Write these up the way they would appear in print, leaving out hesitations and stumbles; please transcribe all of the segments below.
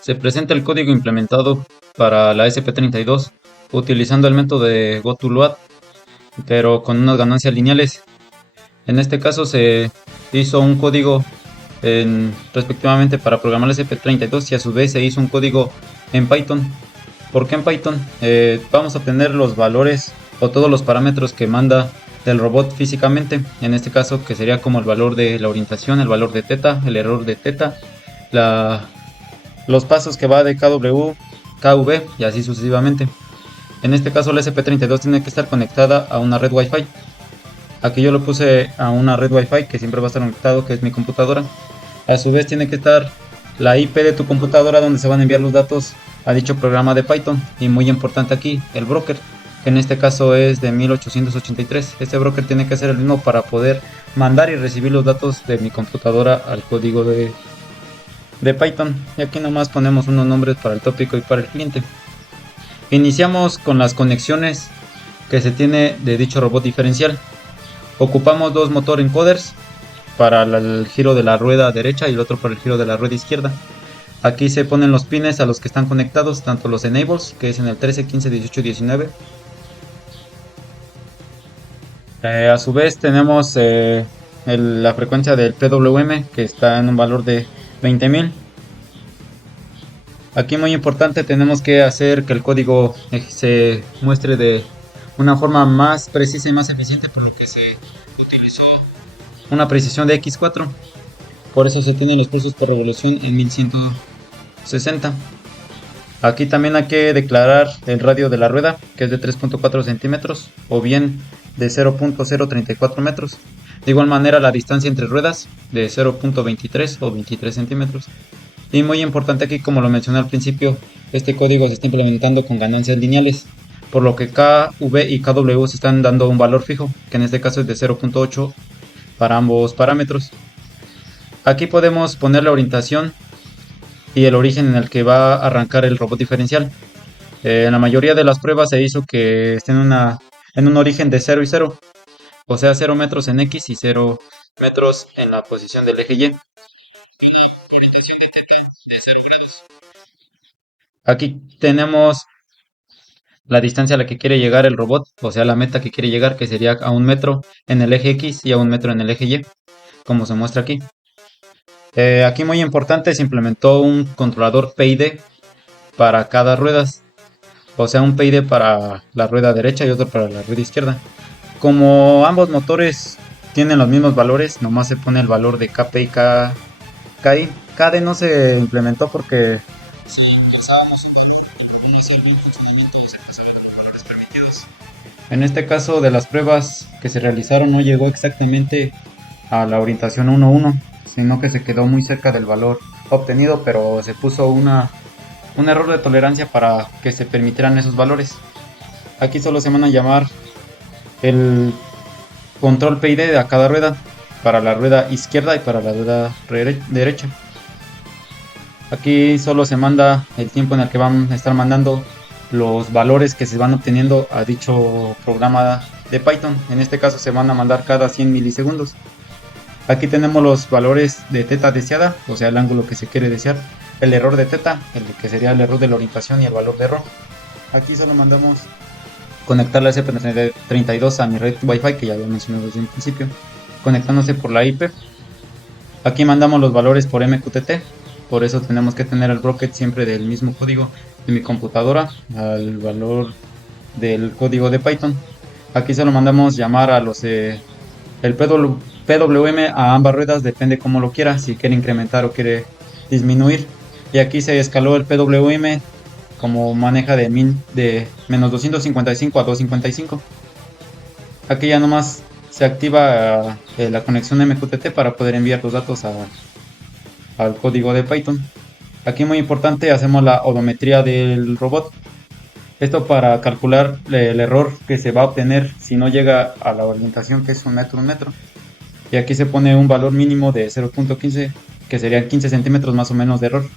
Se presenta el código implementado para la SP32 utilizando el método de GoToLoad, pero con unas ganancias lineales. En este caso se hizo un código respectivamente para programar la SP32 y a su vez se hizo un código en Python. ¿Por qué en Python? Vamos a obtener los valores o todos los parámetros que manda del robot físicamente. En este caso que sería como el valor de la orientación, el valor de teta, el error de teta, la, los pasos que va de KW, KV y así sucesivamente. En este caso la SP32 tiene que estar conectada a una red Wi-Fi. Aquí yo lo puse a una red Wi-Fi que siempre va a estar conectado, que es mi computadora. A su vez tiene que estar la IP de tu computadora donde se van a enviar los datos a dicho programa de Python. Y muy importante aquí, el broker, que en este caso es de 1883. Este broker tiene que ser el mismo para poder mandar y recibir los datos de mi computadora al código de Python. Y aquí nomás ponemos unos nombres para el tópico y para el cliente. Iniciamos con las conexiones que se tiene de dicho robot diferencial. Ocupamos dos motor encoders para el giro de la rueda derecha y el otro para el giro de la rueda izquierda. Aquí se ponen los pines a los que están conectados, tanto los enables, que es en el 13, 15, 18 y 19. A su vez tenemos la frecuencia del PWM, que está en un valor de 20.000. Aquí muy importante, tenemos que hacer que el código se muestre de una forma más precisa y más eficiente, por lo que se utilizó una precisión de X4. Por eso se tienen los pulsos por revolución en 1160. Aquí también hay que declarar el radio de la rueda, que es de 3.4 centímetros o bien de 0.034 metros. De igual manera la distancia entre ruedas de 0.23 o 23 centímetros. Y muy importante aquí, como lo mencioné al principio, este código se está implementando con ganancias lineales, por lo que KV y KW se están dando un valor fijo, que en este caso es de 0.8 para ambos parámetros. Aquí podemos poner la orientación y el origen en el que va a arrancar el robot diferencial. En la mayoría de las pruebas se hizo que esté en un origen de 0 y 0, o sea 0 metros en X y 0 metros en la posición del eje Y. Orientación de teta de 0 grados. Aquí tenemos la distancia a la que quiere llegar el robot, o sea la meta que quiere llegar, que sería a 1 metro en el eje X y a 1 metro en el eje Y, como se muestra aquí. Aquí muy importante, se implementó un controlador PID para cada rueda, o sea un PID para la rueda derecha y otro para la rueda izquierda. Como ambos motores tienen los mismos valores, nomás se pone el valor de KP y KI. KD no se implementó porque si pasábamos y no hacer bien funcionamiento y se pasaban los valores permitidos. En este caso de las pruebas que se realizaron no llegó exactamente a la orientación 1.1, sino que se quedó muy cerca del valor obtenido, pero se puso un error de tolerancia para que se permitieran esos valores. Aquí solo se van a llamar el control PID a cada rueda, para la rueda izquierda y para la rueda derecha. Aquí solo se manda el tiempo en el que van a estar mandando los valores que se van obteniendo a dicho programa de Python. En este caso se van a mandar cada 100 milisegundos. Aquí tenemos los valores de teta deseada, o sea el ángulo que se quiere desear, el error de teta, el que sería el error de la orientación y el valor de error. Aquí solo mandamos conectar la SP32 a mi red Wi-Fi que ya había mencionado desde un principio, conectándose por la IP. Aquí mandamos los valores por MQTT, por eso tenemos que tener el broker siempre del mismo código de mi computadora al valor del código de Python. Aquí solo mandamos llamar a los el PWM a ambas ruedas, depende cómo lo quiera, si quiere incrementar o quiere disminuir. Y aquí se escaló el PWM como maneja de menos 255 a 255. Aquí ya nomás se activa la conexión MQTT para poder enviar los datos al código de Python. Aquí muy importante, hacemos la odometría del robot. Esto para calcular el error que se va a obtener si no llega a la orientación, que es 1 metro, 1 metro. Y aquí se pone un valor mínimo de 0.15, que serían 15 centímetros más o menos de error,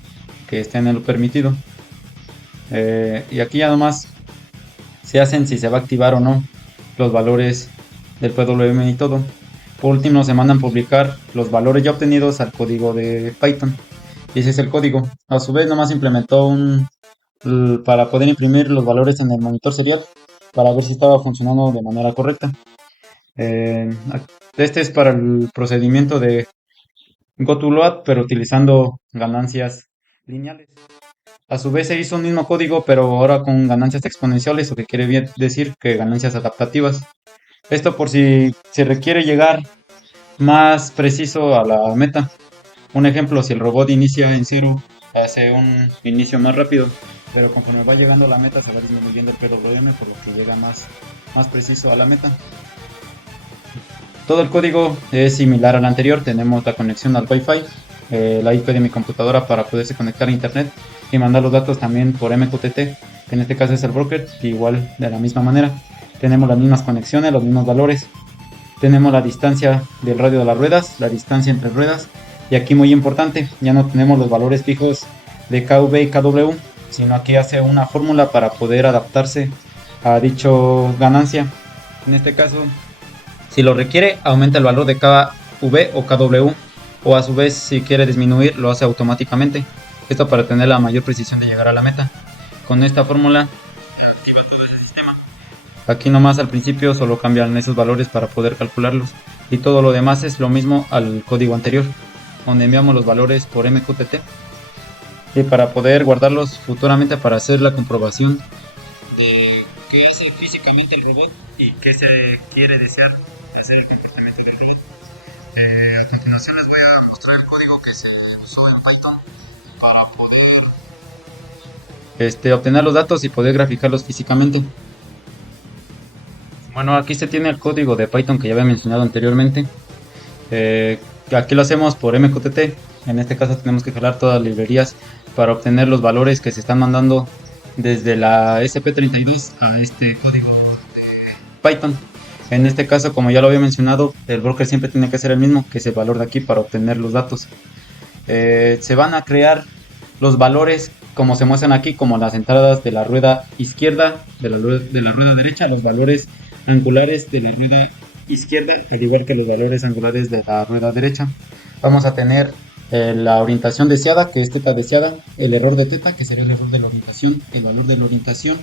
que esté en lo permitido. Y aquí ya nomás se hacen si se va a activar o no los valores del PWM y todo. Por último, se mandan publicar los valores ya obtenidos al código de Python. Y ese es el código. A su vez, nomás implementó para poder imprimir los valores en el monitor serial para ver si estaba funcionando de manera correcta. Eh, este es para el procedimiento de GoToLoad, pero utilizando ganancias lineales. A su vez se hizo un mismo código, pero ahora con ganancias exponenciales, o que quiere decir que ganancias adaptativas. Esto por si se requiere llegar más preciso a la meta. Un ejemplo, si el robot inicia en cero, hace un inicio más rápido, pero conforme va llegando a la meta se va disminuyendo el PWM, por lo que llega más preciso a la meta. Todo el código es similar al anterior. Tenemos la conexión al Wi-Fi, la IP de mi computadora para poderse conectar a internet y mandar los datos también por MQTT, que en este caso es el broker, igual de la misma manera. Tenemos las mismas conexiones, los mismos valores. Tenemos la distancia del radio de las ruedas, la distancia entre ruedas. Y aquí muy importante, ya no tenemos los valores fijos de KV y KW, sino aquí hace una fórmula para poder adaptarse a dicho ganancia. En este caso, si lo requiere, aumenta el valor de KV o KW, o a su vez, si quiere disminuir, lo hace automáticamente. Esto para tener la mayor precisión de llegar a la meta. Con esta fórmula se activa todo ese sistema. Aquí nomás al principio solo cambian esos valores para poder calcularlos, y todo lo demás es lo mismo al código anterior, donde enviamos los valores por MQTT, y para poder guardarlos futuramente para hacer la comprobación de qué hace físicamente el robot y qué se quiere desear de hacer el comportamiento del robot. A continuación les voy a mostrar el código que se usó en Python para poder obtener los datos y poder graficarlos físicamente. Bueno, aquí se tiene el código de Python que ya había mencionado anteriormente. Aquí lo hacemos por MQTT. En este caso tenemos que jalar todas las librerías para obtener los valores que se están mandando desde la SP32 a este código de Python. En este caso, como ya lo había mencionado, el broker siempre tiene que ser el mismo, que es el valor de aquí, para obtener los datos. Se van a crear los valores como se muestran aquí, como las entradas de la rueda izquierda, de la rueda derecha, los valores angulares de la rueda izquierda, al igual que los valores angulares de la rueda derecha. Vamos a tener la orientación deseada, que es teta deseada, el error de teta, que sería el error de la orientación, el valor de la orientación,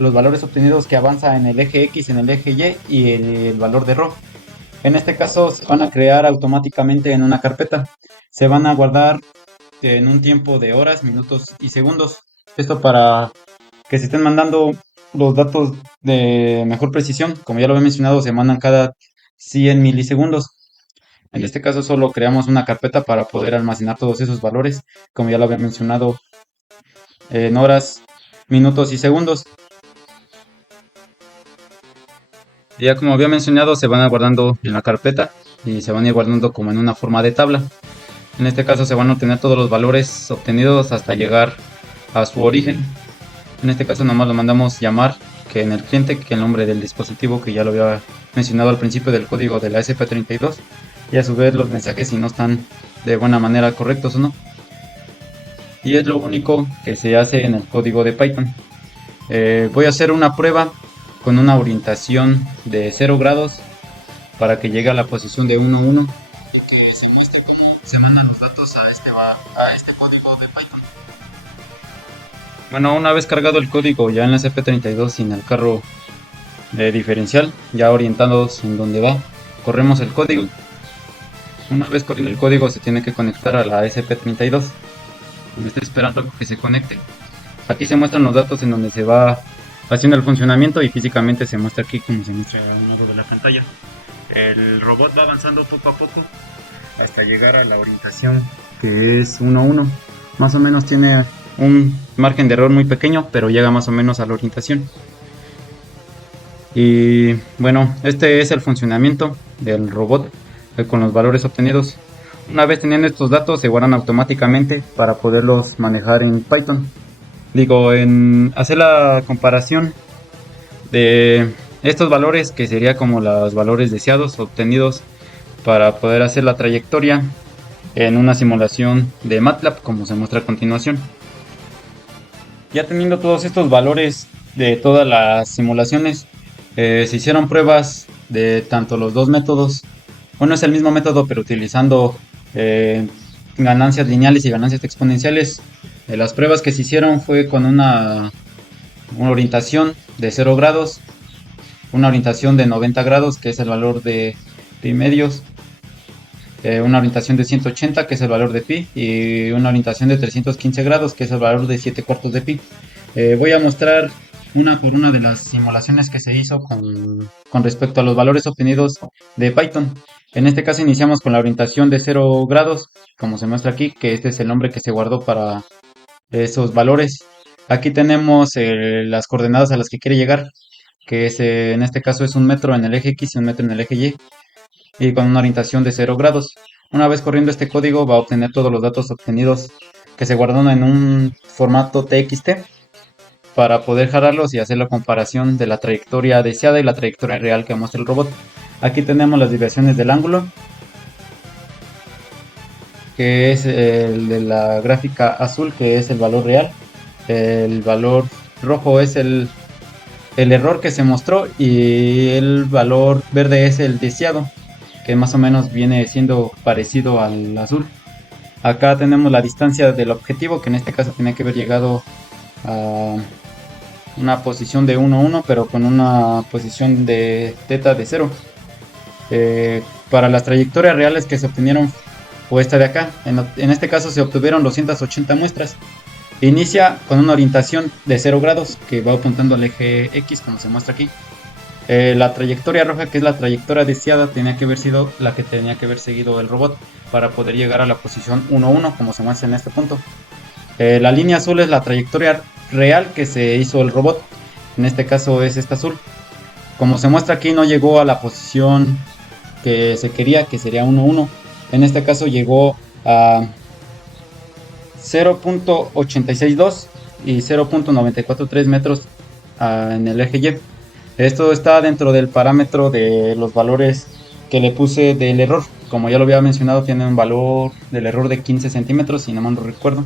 los valores obtenidos que avanza en el eje X, en el eje Y, y el valor de ρ. En este caso se van a crear automáticamente en una carpeta. Se van a guardar en un tiempo de horas, minutos y segundos. Esto para que se estén mandando los datos de mejor precisión. Como ya lo he mencionado, se mandan cada 100 milisegundos. En este caso solo creamos una carpeta para poder almacenar todos esos valores, como ya lo había mencionado, en horas, minutos y segundos. Ya como había mencionado, se van a guardando en la carpeta y se van a ir guardando como en una forma de tabla. En este caso se van a obtener todos los valores obtenidos hasta llegar a su origen. En este caso nomás lo mandamos llamar, que en el cliente, que el nombre del dispositivo, que ya lo había mencionado al principio del código de la SP32, y a su vez los mensajes si no están de buena manera correctos o no. Y es lo único que se hace en el código de Python. Voy a hacer una prueba con una orientación de 0 grados para que llegue a la posición de 1, 1 y que se muestre cómo se mandan los datos a este código de Python. Bueno, una vez cargado el código ya en la SP32 sin el carro diferencial, ya orientados en donde va, corremos el código. Una vez corrido el código se tiene que conectar a la SP32. Me estoy esperando que se conecte. Aquí se muestran los datos en donde se va haciendo el funcionamiento y físicamente se muestra aquí como se muestra a un lado de la pantalla. El robot va avanzando poco a poco hasta llegar a la orientación que es 1, 1. Más o menos tiene un margen de error muy pequeño, pero llega más o menos a la orientación. Y bueno, este es el funcionamiento del robot con los valores obtenidos. Una vez teniendo estos datos se guardan automáticamente para poderlos manejar en Python. En hacer la comparación de estos valores, que sería como los valores deseados obtenidos para poder hacer la trayectoria en una simulación de MATLAB, como se muestra a continuación. Ya teniendo todos estos valores de todas las simulaciones, se hicieron pruebas de tanto los dos métodos Bueno, es el mismo método, pero utilizando eh, ganancias lineales y ganancias exponenciales. Las pruebas que se hicieron fue con una orientación de 0 grados, una orientación de 90 grados, que es el valor de pi medios, una orientación de 180, que es el valor de pi, y una orientación de 315 grados, que es el valor de 7 cuartos de pi. Voy a mostrar una por una de las simulaciones que se hizo con respecto a los valores obtenidos de Python. En este caso iniciamos con la orientación de 0 grados, como se muestra aquí, que este es el nombre que se guardó para esos valores. Aquí tenemos las coordenadas a las que quiere llegar, que es, en este caso es un metro en el eje X y un metro en el eje y con una orientación de 0 grados. Una vez corriendo este código va a obtener todos los datos obtenidos que se guardaron en un formato TXT para poder jalarlos y hacer la comparación de la trayectoria deseada y la trayectoria real que muestra el robot. Aquí tenemos las desviaciones del ángulo, que es el de la gráfica azul, que es el valor real. El valor rojo es el error que se mostró y el valor verde es el deseado, que más o menos viene siendo parecido al azul. Acá tenemos la distancia del objetivo, que en este caso tiene que haber llegado a una posición de 1, 1, pero con una posición de teta de 0. Para las trayectorias reales que se obtenieron fue esta de acá. En este caso se obtuvieron 280 muestras. Inicia con una orientación de 0 grados que va apuntando al eje X, como se muestra aquí. La trayectoria roja, que es la trayectoria deseada, tenía que haber sido la que tenía que haber seguido el robot para poder llegar a la posición 1, 1, como se muestra en este punto. La línea azul es la trayectoria real que se hizo el robot. En este caso es esta azul. Como se muestra aquí, no llegó a la posición que se quería, que sería 1, 1. En este caso llegó a 0.862 y 0.943 metros en el eje Y. Esto está dentro del parámetro de los valores que le puse del error. Como ya lo había mencionado, tiene un valor del error de 15 centímetros, si no mal no recuerdo.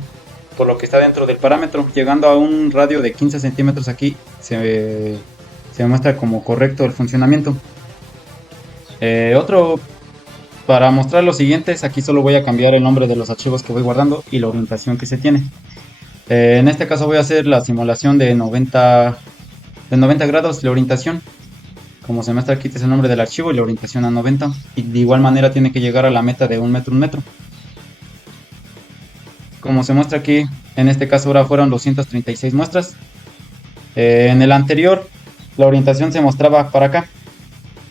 Por lo que está dentro del parámetro. Llegando a un radio de 15 centímetros aquí, se muestra como correcto el funcionamiento. Para mostrar los siguientes, aquí solo voy a cambiar el nombre de los archivos que voy guardando y la orientación que se tiene. En este caso voy a hacer la simulación de 90 grados, la orientación. Como se muestra aquí, este es el nombre del archivo y la orientación a 90. Y de igual manera tiene que llegar a la meta de 1 metro, 1 metro. Como se muestra aquí, en este caso ahora fueron 236 muestras. En el anterior, la orientación se mostraba para acá,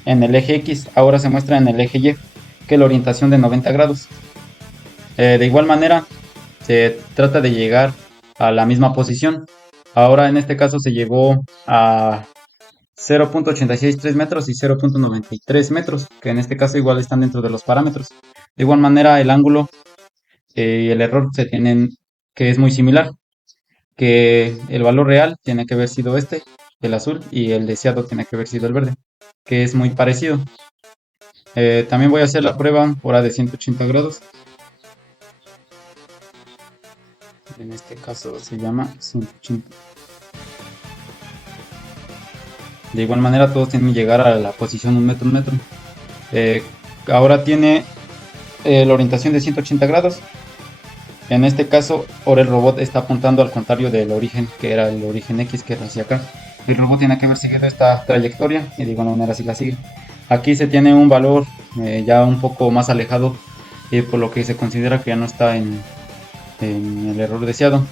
en el eje X. Ahora se muestra en el eje Y, que es la orientación de 90 grados. De igual manera, se trata de llegar a la misma posición. Ahora en este caso se llegó a 0.863 metros y 0.93 metros, que en este caso igual están dentro de los parámetros. De igual manera el ángulo y el error se tienen, que es muy similar, que el valor real tiene que haber sido este, el azul, y el deseado tiene que haber sido el verde, que es muy parecido. También voy a hacer la prueba ahora de 180 grados. En este caso se llama 180. De igual manera todos tienen que llegar a la posición 1 metro, 1 metro. Ahora tiene la orientación de 180 grados. En este caso, ahora el robot está apuntando al contrario del origen, que era el origen X, que era hacia acá. Y el robot tiene que haber seguido esta trayectoria y de igual manera así la sigue. Aquí se tiene un valor ya un poco más alejado, por lo que se considera que ya no está en el error deseado.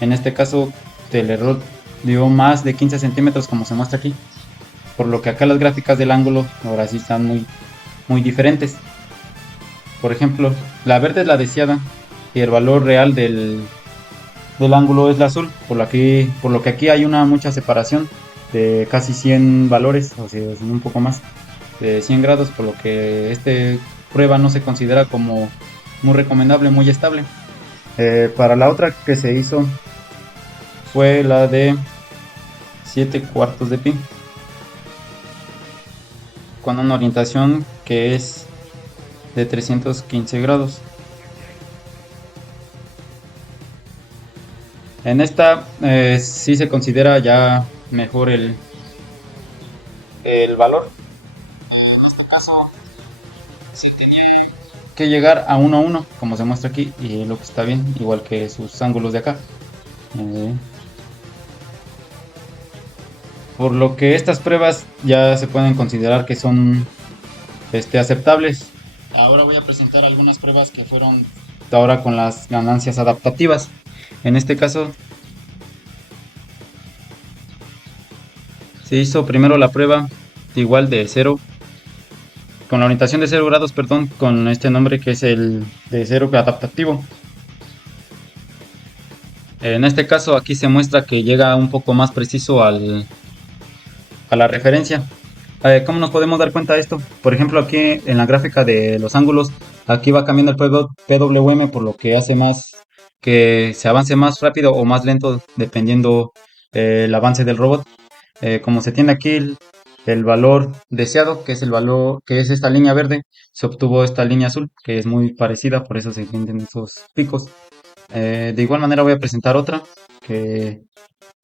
En este caso, el error dio más de 15 centímetros, como se muestra aquí. Por lo que acá las gráficas del ángulo ahora sí están muy, muy diferentes. Por ejemplo, la verde es la deseada y el valor real del ángulo es la azul, por lo que aquí hay una mucha separación de casi 100 valores, o sea, un poco más de 100 grados, por lo que esta prueba no se considera como muy recomendable, muy estable. Para la otra que se hizo fue la de 7 cuartos de pi, con una orientación que es de 315 grados. En esta sí se considera ya mejor el valor. En este caso, si que llegar a 1 a 1, como se muestra aquí, y lo que está bien, igual que sus ángulos de acá. Eh, por lo que estas pruebas ya se pueden considerar que son aceptables. Ahora voy a presentar algunas pruebas que fueron ahora con las ganancias adaptativas. En este caso se hizo primero la prueba igual de 0, con la orientación de 0 grados, perdón, con este nombre que es el de 0 adaptativo. En este caso aquí se muestra que llega un poco más preciso a la referencia. ¿Cómo nos podemos dar cuenta de esto? Por ejemplo, aquí en la gráfica de los ángulos, aquí va cambiando el PWM, por lo que hace más que se avance más rápido o más lento dependiendo el avance del robot. Como se tiene aquí el valor deseado, que es el valor que es esta línea verde, se obtuvo esta línea azul, que es muy parecida, por eso se entienden esos picos. De igual manera voy a presentar otra, que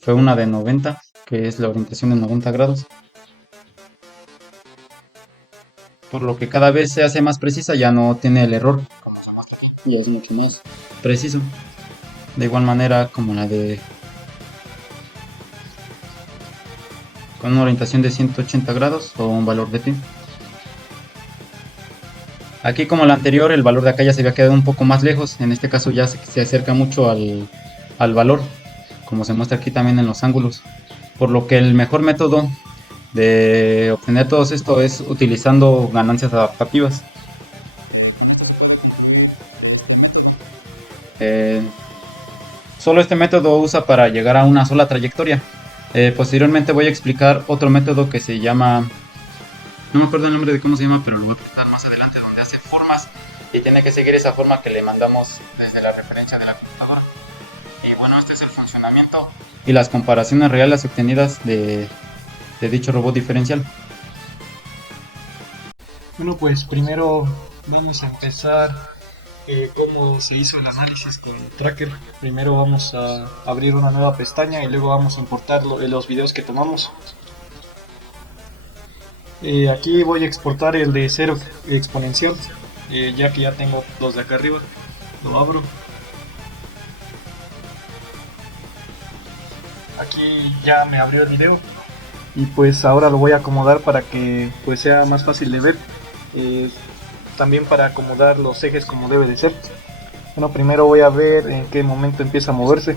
fue una de 90, que es la orientación de 90 grados. Por lo que cada vez se hace más precisa, ya no tiene el error, y es mucho más preciso. De igual manera como la de con una orientación de 180 grados o un valor de pi. Aquí como la anterior, el valor de acá ya se había quedado un poco más lejos, en este caso ya se acerca mucho al valor, como se muestra aquí también en los ángulos. Por lo que el mejor método de obtener todo esto es utilizando ganancias adaptativas. Eh, Solo este método usa para llegar a una sola trayectoria. Posteriormente voy a explicar otro método que se llama, no me acuerdo el nombre de cómo se llama, pero lo voy a presentar más adelante, donde hace formas y tiene que seguir esa forma que le mandamos desde la referencia de la computadora. Y bueno, este es el funcionamiento y las comparaciones reales obtenidas de dicho robot diferencial. Bueno, pues primero vamos a empezar cómo se hizo el análisis con el tracker. Primero vamos a abrir una nueva pestaña y luego vamos a importar los videos que tomamos. Aquí voy a exportar el de 0 exponencial, ya que ya tengo los de acá arriba. Lo abro. Aquí ya me abrió el video y pues ahora lo voy a acomodar para que pues sea más fácil de ver. También para acomodar los ejes como debe de ser. Bueno, primero voy a ver en qué momento empieza a moverse.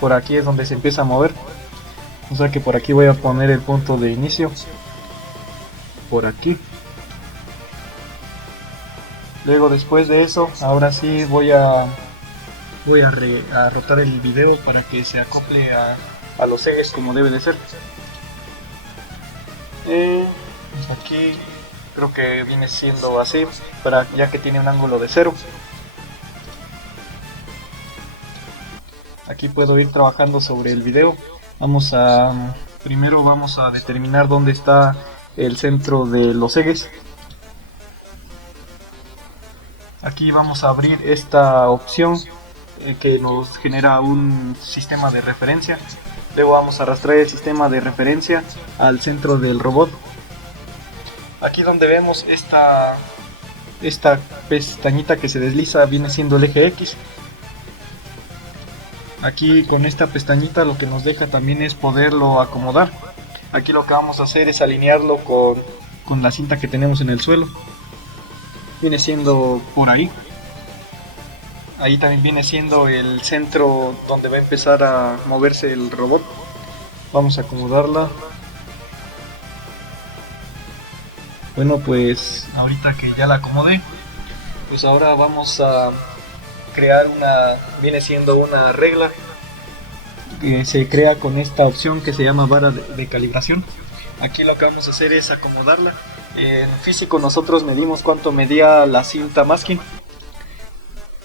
Por aquí es donde se empieza a mover, o sea que por aquí voy a poner el punto de inicio, por aquí. Luego después de eso, ahora sí voy a rotar el video para que se acople a los ejes como debe de ser. Aquí creo que viene siendo así, ya que tiene un ángulo de 0. Aquí puedo ir trabajando sobre el video. Primero vamos a determinar dónde está el centro de los ejes. Aquí vamos a abrir esta opción que nos genera un sistema de referencia. Luego vamos a arrastrar el sistema de referencia al centro del robot. Aquí donde vemos esta pestañita que se desliza viene siendo el eje X. Aquí con esta pestañita lo que nos deja también es poderlo acomodar. Aquí lo que vamos a hacer es alinearlo con la cinta que tenemos en el suelo. Viene siendo por ahí. Ahí también viene siendo el centro donde va a empezar a moverse el robot. Vamos a acomodarla. Bueno, pues ahorita que ya la acomodé, pues ahora vamos a crear viene siendo una regla que se crea con esta opción que se llama vara de calibración. Aquí lo que vamos a hacer es acomodarla. En físico nosotros medimos cuánto medía la cinta masking.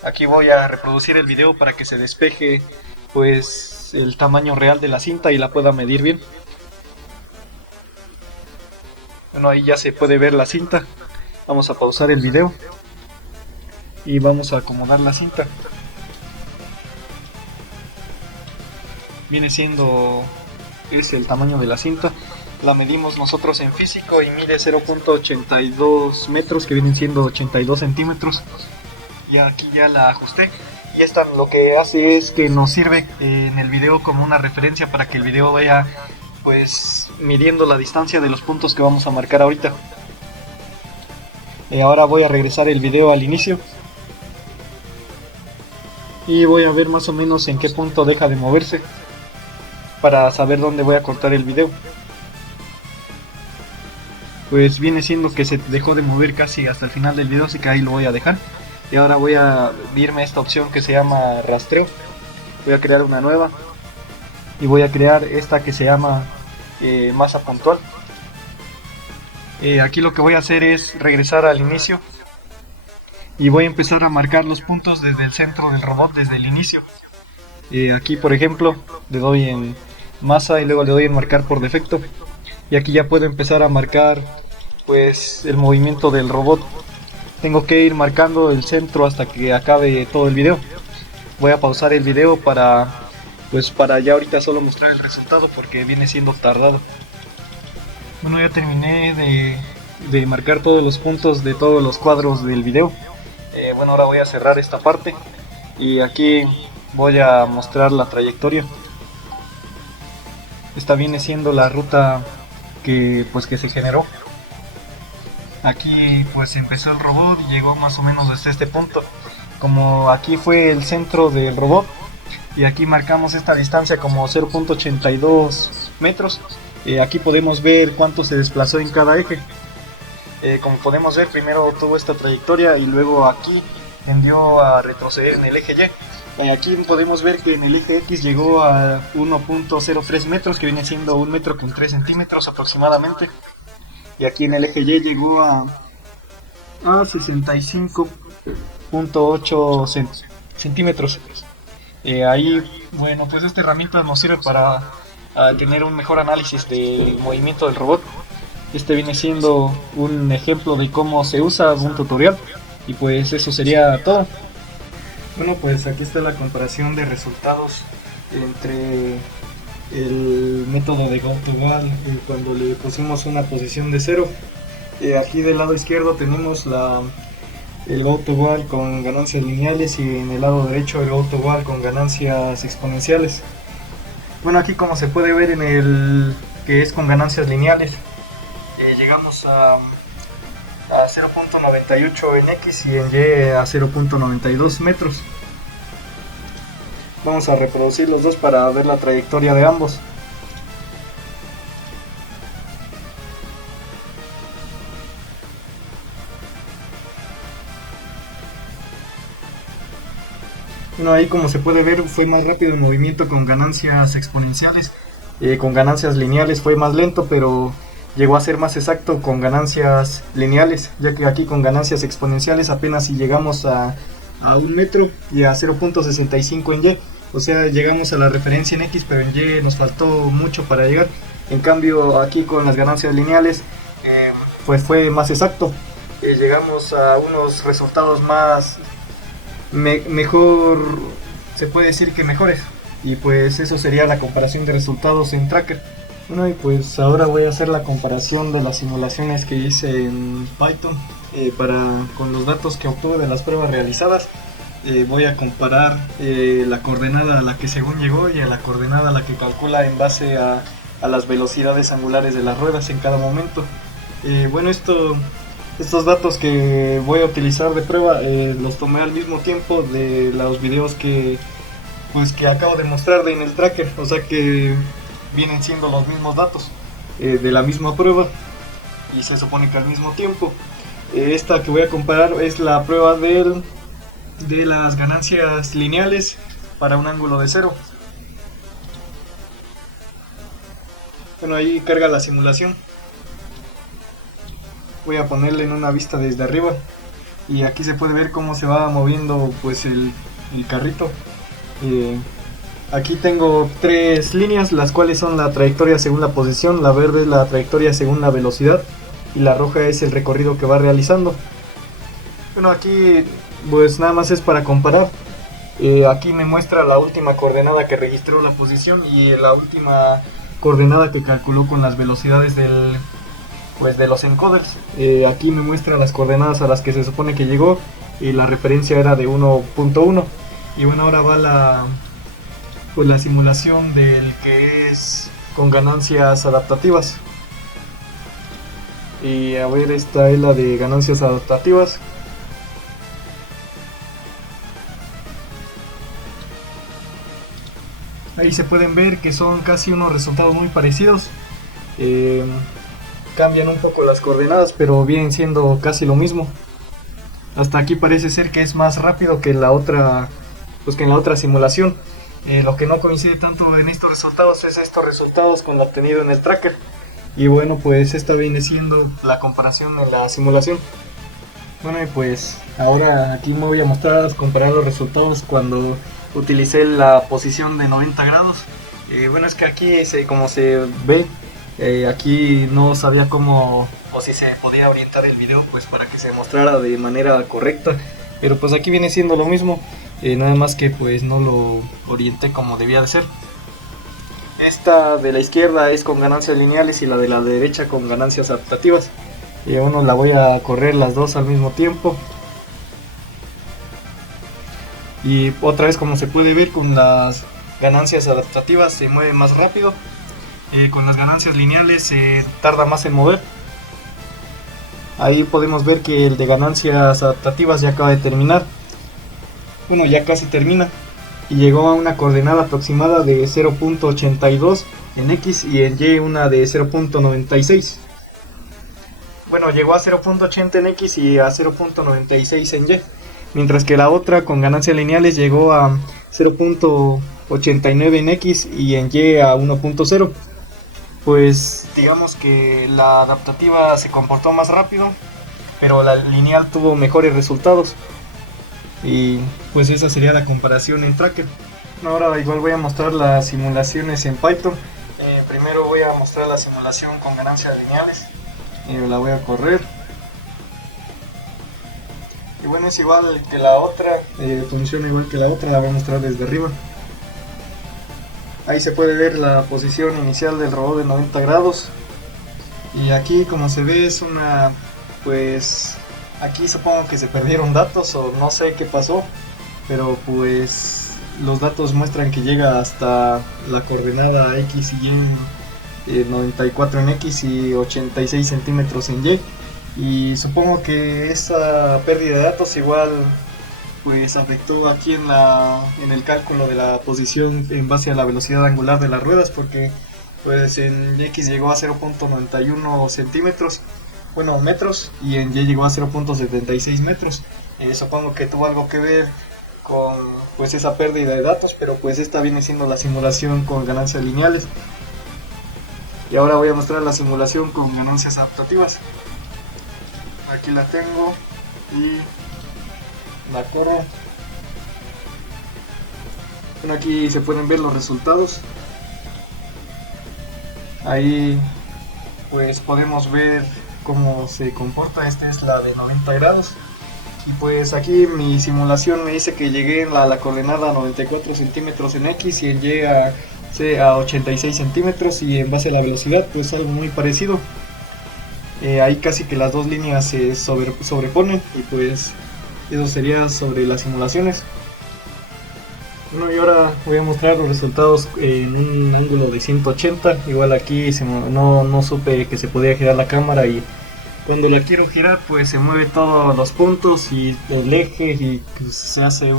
Aquí voy a reproducir el video para que se despeje pues el tamaño real de la cinta y la pueda medir bien. Bueno, ahí ya se puede ver la cinta. Vamos a pausar el video y vamos a acomodar la cinta. Viene siendo, es el tamaño de la cinta. la medimos nosotros en físico y mide 0.82 metros, que vienen siendo 82 centímetros. Y aquí ya la ajusté. Y esta lo que hace es que nos sirve en el video como una referencia para que el video vaya pues midiendo la distancia de los puntos que vamos a marcar ahorita. Ahora voy a regresar el video al inicio y voy a ver más o menos en qué punto deja de moverse para saber dónde voy a cortar el video. Pues viene siendo que se dejó de mover casi hasta el final del video, así que ahí lo voy a dejar. Y ahora voy a irme a esta opción que se llama rastreo. Voy a crear una nueva y voy a crear esta que se llama masa puntual. Aquí lo que voy a hacer es regresar al inicio y voy a empezar a marcar los puntos desde el centro del robot, desde el inicio. Aquí por ejemplo le doy en masa y luego le doy en marcar por defecto, y aquí ya puedo empezar a marcar pues el movimiento del robot. Tengo que ir marcando el centro hasta que acabe todo el video. Voy a pausar el video para ya ahorita solo mostrar el resultado porque viene siendo tardado. Bueno, ya terminé de marcar todos los puntos de todos los cuadros del video. Bueno, ahora voy a cerrar esta parte y aquí voy a mostrar la trayectoria. Esta viene siendo la ruta que se generó. Aquí pues empezó el robot y llegó más o menos desde este punto. Como aquí fue el centro del robot y aquí marcamos esta distancia como 0.82 metros, aquí podemos ver cuánto se desplazó en cada eje. Como podemos ver, primero tuvo esta trayectoria y luego aquí tendió a retroceder en el eje Y. Aquí podemos ver que en el eje X llegó a 1.03 metros, que viene siendo 1 metro con 3 centímetros aproximadamente. Y aquí en el eje Y llegó a 65.8 centímetros. Ahí, bueno, pues esta herramienta nos sirve para tener un mejor análisis del movimiento del robot. Este viene siendo un ejemplo de cómo se usa, un tutorial. Y pues eso sería todo. Bueno, pues aquí está la comparación de resultados entre el método de GoToWall cuando le pusimos una posición de 0. Aquí del lado izquierdo tenemos el GoToWall con ganancias lineales y en el lado derecho el GoToWall con ganancias exponenciales. Bueno, aquí como se puede ver en el que es con ganancias lineales, llegamos a 0.98 en X y en Y a 0.92 metros. Vamos a reproducir los dos para ver la trayectoria de ambos. Bueno, ahí como se puede ver fue más rápido el movimiento con ganancias exponenciales. Con ganancias lineales fue más lento, pero llegó a ser más exacto con ganancias lineales, ya que aquí con ganancias exponenciales apenas si llegamos a 1 metro y a 0.65 en Y. O sea, llegamos a la referencia en X, pero en Y nos faltó mucho para llegar. En cambio, aquí con las ganancias lineales, pues fue más exacto. Llegamos a unos resultados más mejor, se puede decir que mejores. Y pues eso sería la comparación de resultados en Tracker. Bueno, y pues ahora voy a hacer la comparación de las simulaciones que hice en Python con los datos que obtuve de las pruebas realizadas. Voy a comparar la coordenada a la que según llegó y a la coordenada a la que calcula en base a las velocidades angulares de las ruedas en cada momento. Bueno, estos datos que voy a utilizar de prueba los tomé al mismo tiempo de los videos que acabo de mostrar en el Tracker, o sea que vienen siendo los mismos datos de la misma prueba y se supone que al mismo tiempo. Esta que voy a comparar es la prueba de las ganancias lineales para un ángulo de 0. Bueno, ahí carga la simulación. Voy a ponerle en una vista desde arriba y aquí se puede ver cómo se va moviendo pues el carrito. Aquí tengo 3 líneas, las cuales son la trayectoria según la posición, la verde es la trayectoria según la velocidad y la roja es el recorrido que va realizando. Bueno, aquí pues nada más es para comparar. Aquí me muestra la última coordenada que registró la posición y la última coordenada que calculó con las velocidades de los encoders. Aquí me muestra las coordenadas a las que se supone que llegó y la referencia era de 1.1. Y bueno, ahora va la simulación del que es con ganancias adaptativas. Y a ver, esta es la de ganancias adaptativas. Ahí se pueden ver que son casi unos resultados muy parecidos. Cambian un poco las coordenadas, pero vienen siendo casi lo mismo. Hasta aquí parece ser que es más rápido que en la otra, pues que en la otra simulación. Lo que no coincide tanto en estos resultados es estos resultados con lo obtenido en el tracker. Y bueno, pues esta viene siendo la comparación en la simulación. Bueno, y pues ahora aquí me voy a comparar los resultados cuando utilicé la posición de 90 grados. Bueno, es que aquí como se ve, aquí no sabía cómo o si se podía orientar el video pues para que se mostrara de manera correcta, pero pues aquí viene siendo lo mismo, nada más que pues no lo orienté como debía de ser. Esta de la izquierda es con ganancias lineales y la de la derecha con ganancias adaptativas. Y bueno, la voy a correr las dos al mismo tiempo. Y otra vez, como se puede ver, con las ganancias adaptativas se mueve más rápido. Con las ganancias lineales se tarda más en mover. Ahí podemos ver que el de ganancias adaptativas ya acaba de terminar. Bueno, ya casi termina. Y llegó a una coordenada aproximada de 0.82 en X y en Y una de 0.96. Bueno, llegó a 0.80 en X y a 0.96 en Y. Mientras que la otra con ganancias lineales llegó a 0.89 en X y en Y a 1.0. Pues digamos que la adaptativa se comportó más rápido, pero la lineal tuvo mejores resultados. Y pues esa sería la comparación en Tracker. Ahora igual voy a mostrar las simulaciones en Python. Primero voy a mostrar la simulación con ganancias lineales. La voy a correr. Y bueno, es igual que la otra, funciona igual que la otra, la voy a mostrar desde arriba. Ahí se puede ver la posición inicial del robot de 90 grados. Y aquí, como se ve, es una, pues aquí supongo que se perdieron datos o no sé qué pasó, pero los datos muestran que llega hasta la coordenada X y Y, 94 en X y 86 centímetros en Y. Y supongo que esa pérdida de datos igual pues afectó aquí en el cálculo de la posición en base a la velocidad angular de las ruedas, porque pues en X llegó a 0.91 centímetros, bueno, metros, y en Y llegó a 0.76 metros. Supongo que tuvo algo que ver con pues esa pérdida de datos, pero pues esta viene siendo la simulación con ganancias lineales. Y ahora voy a mostrar la simulación con ganancias adaptativas. Aquí la tengo y la corro. Bueno, aquí se pueden ver los resultados. Ahí pues podemos ver cómo se comporta. Esta es la de 90 grados. Y pues aquí mi simulación me dice que llegué a la coordenada 94 centímetros en X y en Y a 86 centímetros, y en base a la velocidad pues algo muy parecido. Ahí casi que las dos líneas se sobreponen, y pues eso sería sobre las simulaciones. Bueno, y ahora voy a mostrar los resultados en un ángulo de 180. Igual aquí no supe que se podía girar la cámara, y cuando la quiero girar pues se mueve todos los puntos y el eje, y pues se hace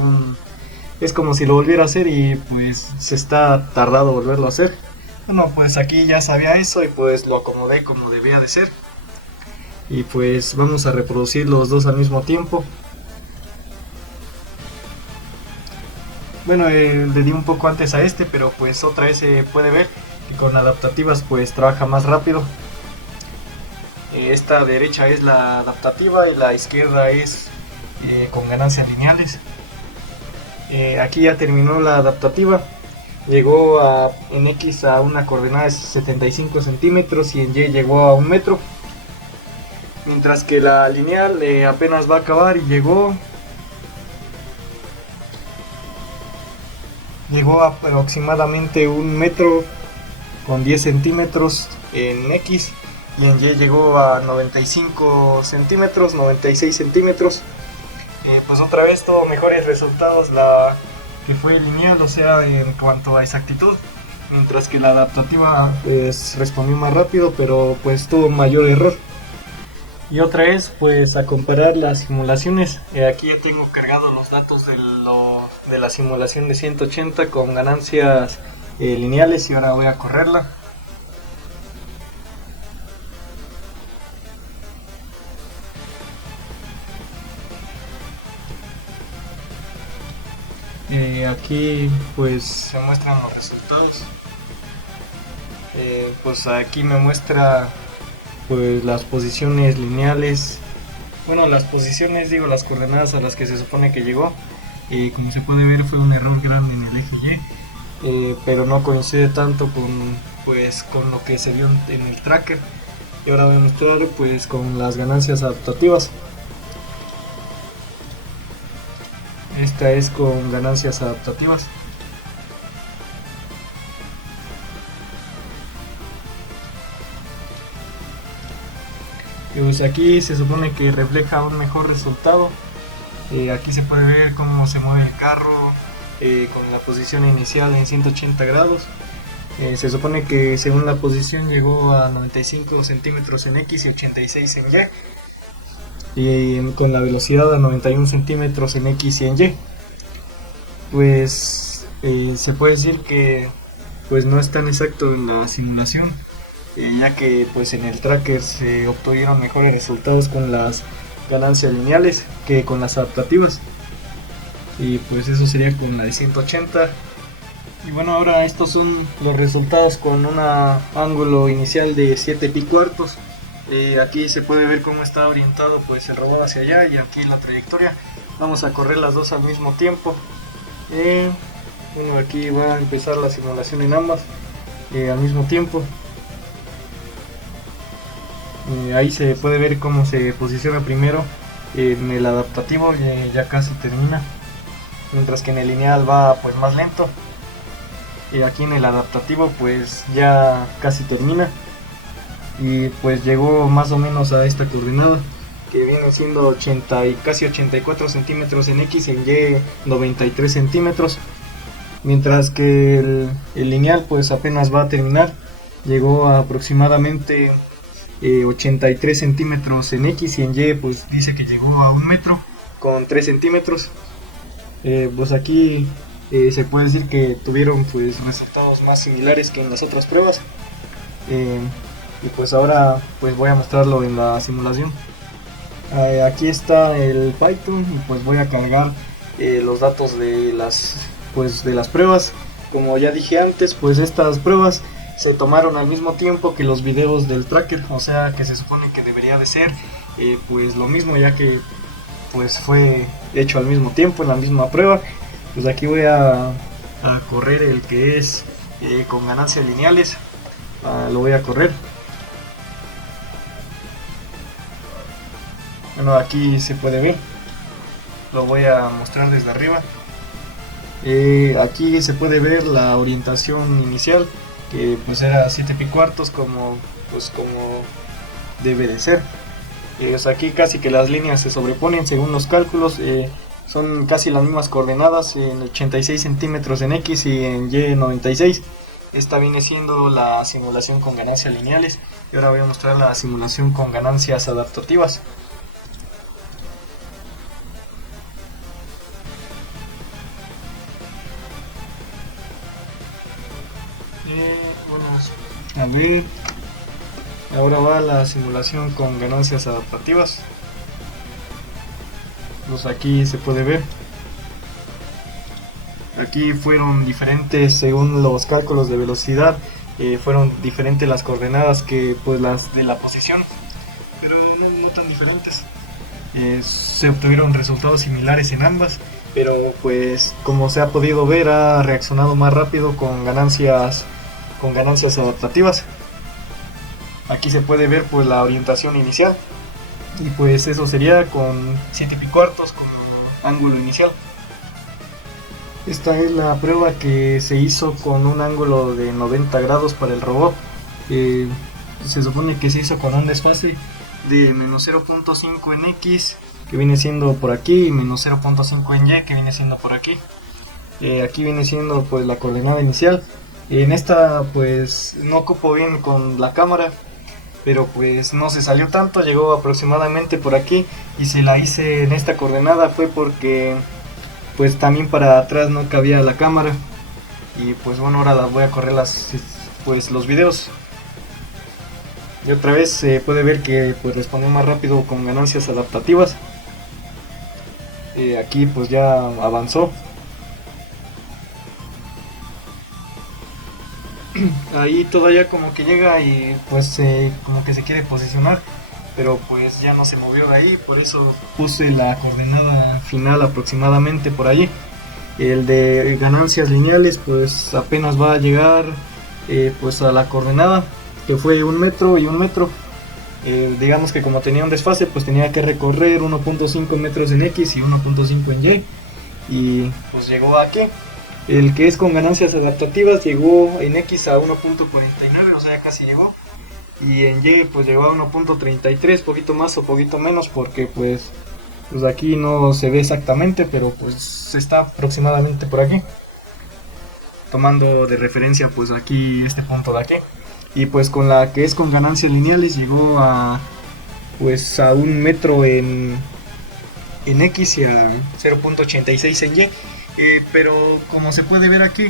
es como si lo volviera a hacer, y pues se está tardado volverlo a hacer. Bueno, pues aquí ya sabía eso y pues lo acomodé como debía de ser. Y pues vamos a reproducir los dos al mismo tiempo. Bueno, le di un poco antes a este, pero pues otra vez se puede ver que con adaptativas pues trabaja más rápido. Esta derecha es la adaptativa y la izquierda es con ganancias lineales. Aquí ya terminó la adaptativa. Llegó en X a una coordenada de 75 centímetros y en Y llegó a 1 metro. Mientras que la lineal apenas va a acabar y llegó a aproximadamente 1 metro con 10 centímetros en X, y en Y llegó a 95 centímetros, 96 centímetros. Pues otra vez tuvo mejores resultados la que fue lineal, o sea, en cuanto a exactitud, mientras que la adaptativa pues respondió más rápido, pero pues tuvo mayor error. Y otra vez, pues a comparar las simulaciones, aquí ya tengo cargados los datos de la simulación de 180 con ganancias lineales, y ahora voy a correrla. Aquí pues se muestran los resultados. Pues aquí me muestra pues las posiciones lineales, bueno, las posiciones, digo, las coordenadas a las que se supone que llegó. Como se puede ver, fue un error grande en el eje Y, pero no coincide tanto con lo que se vio en el tracker. Y ahora voy a mostrar pues con las ganancias adaptativas. Esta es con ganancias adaptativas. Pues aquí se supone que refleja un mejor resultado. Aquí se puede ver cómo se mueve el carro con la posición inicial en 180 grados. Se supone que según la posición llegó a 95 centímetros en X y 86 en Y, y con la velocidad a 91 centímetros en X y en Y. Pues se puede decir que pues no es tan exacto en la simulación, ya que pues en el tracker se obtuvieron mejores resultados con las ganancias lineales que con las adaptativas. Y pues eso sería con la de 180. Y bueno, ahora estos son los resultados con un ángulo inicial de 7 pi cuartos. Aquí se puede ver cómo está orientado pues el robot hacia allá, y aquí la trayectoria. Vamos a correr las dos al mismo tiempo. Bueno, aquí va a empezar la simulación en ambas al mismo tiempo. Ahí se puede ver cómo se posiciona primero en el adaptativo, ya casi termina, mientras que en el lineal va pues más lento. Y aquí en el adaptativo pues ya casi termina, y pues llegó más o menos a esta coordenada, que viene siendo 80 y casi 84 centímetros en X, en Y 93 centímetros, mientras que el lineal pues apenas va a terminar. Llegó a aproximadamente 83 centímetros en X, y en Y pues dice que llegó a 1 metro con 3 centímetros. Pues aquí se puede decir que tuvieron pues resultados más similares que en las otras pruebas. Y pues ahora pues voy a mostrarlo en la simulación. Aquí está el Python, y pues voy a cargar los datos de las pruebas. Como ya dije antes, pues estas pruebas se tomaron al mismo tiempo que los videos del tracker, o sea que se supone que debería de ser pues lo mismo, ya que pues fue hecho al mismo tiempo en la misma prueba. Pues aquí voy a correr el que es con ganancias lineales. Lo voy a correr. Bueno, aquí se puede ver, lo voy a mostrar desde arriba. Aquí se puede ver la orientación inicial, que pues era 7 pi cuartos como debe de ser. Pues aquí casi que las líneas se sobreponen según los cálculos. Son casi las mismas coordenadas, en 86 centímetros en X y en Y 96. Esta viene siendo la simulación con ganancias lineales, y ahora voy a mostrar la simulación con ganancias adaptativas. Vamos a ver. Ahora va la simulación con ganancias adaptativas. Pues aquí se puede ver. Aquí fueron diferentes según los cálculos de velocidad. Fueron diferentes las coordenadas que pues las de la posición, pero no tan diferentes. Se obtuvieron resultados similares en ambas, pero pues como se ha podido ver, ha reaccionado más rápido con ganancias adaptativas. Aquí se puede ver pues la orientación inicial, y pues eso sería con 7 pi cuartos como ángulo inicial. Esta es la prueba que se hizo con un ángulo de 90 grados para el robot. Se supone que se hizo con un desfase de menos 0.5 en X, que viene siendo por aquí, y menos 0.5 en Y, que viene siendo por aquí. Aquí viene siendo pues la coordenada inicial. En esta pues no cupo bien con la cámara, pero pues no se salió tanto, llegó aproximadamente por aquí, y si la hice en esta coordenada fue porque pues también para atrás no cabía la cámara. Y pues bueno, ahora voy a correr los videos, y otra vez se puede ver que pues respondió más rápido con ganancias adaptativas. Aquí pues ya avanzó. Ahí todavía como que llega y pues como que se quiere posicionar, pero pues ya no se movió de ahí, por eso puse la coordenada final aproximadamente por allí. El de ganancias lineales pues apenas va a llegar pues a la coordenada, que fue 1 metro y 1 metro. Digamos que como tenía un desfase pues tenía que recorrer 1.5 metros en X y 1.5 en Y, y pues llegó aquí. El que es con ganancias adaptativas llegó en X a 1.49, o sea casi llegó, y en Y pues llegó a 1.33, poquito más o poquito menos, porque pues aquí no se ve exactamente, pero pues está aproximadamente por aquí, tomando de referencia pues aquí este punto de aquí. Y pues con la que es con ganancias lineales llegó a pues a 1 metro en X y a 0.86 en Y. Pero como se puede ver aquí,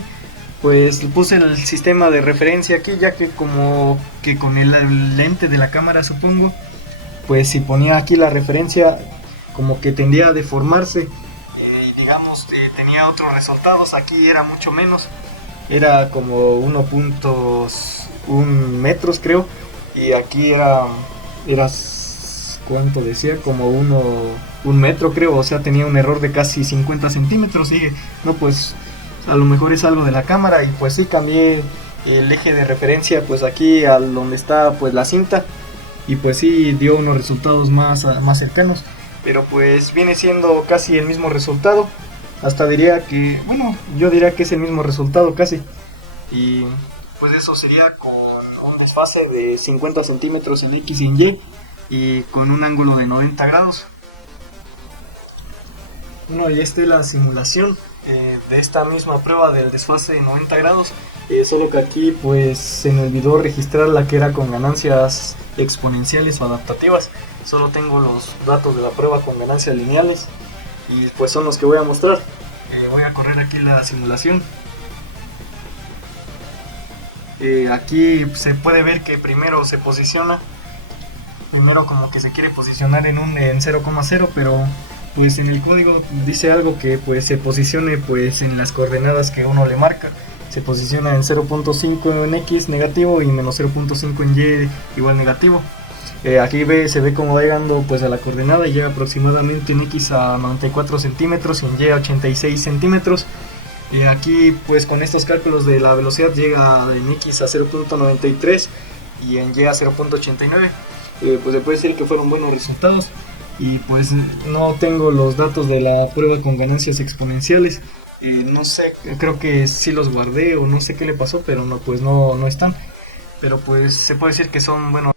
pues puse el sistema de referencia aquí, ya que como que con el lente de la cámara supongo, pues si ponía aquí la referencia como que tendía a deformarse, y digamos tenía otros resultados. Aquí era mucho menos, era como 1.1 metros creo, y aquí era ¿cuánto decía? Como 1 metro creo, o sea tenía un error de casi 50 centímetros. Y no, pues a lo mejor es algo de la cámara, y pues sí cambié el eje de referencia pues aquí a donde está pues la cinta, y pues sí dio unos resultados más cercanos, pero pues viene siendo casi el mismo resultado. Hasta diría que, bueno, yo diría que es el mismo resultado casi, y pues eso sería con un desfase de 50 centímetros en X y en Y con un ángulo de 90 grados. Bueno, y esta es la simulación de esta misma prueba del desfase de 90 grados, solo que aquí pues se me olvidó registrar la que era con ganancias exponenciales o adaptativas. Solo tengo los datos de la prueba con ganancias lineales, y pues son los que voy a mostrar. Voy a correr aquí la simulación. Aquí se puede ver que primero se posiciona, primero como que se quiere posicionar en 0,0, pero pues en el código dice algo que pues se posicione pues en las coordenadas que uno le marca. Se posiciona en 0.5 en X negativo y menos 0.5 en Y igual negativo. Aquí se ve como va llegando pues a la coordenada, y llega aproximadamente en X a 94 centímetros y en Y a 86 centímetros. Aquí pues con estos cálculos de la velocidad llega en X a 0.93 y en Y a 0.89. Pues se puede decir que fueron buenos resultados, y pues no tengo los datos de la prueba con ganancias exponenciales. No sé, creo que sí los guardé o no sé qué le pasó, pero no, pues no están, pero pues se puede decir que son buenos.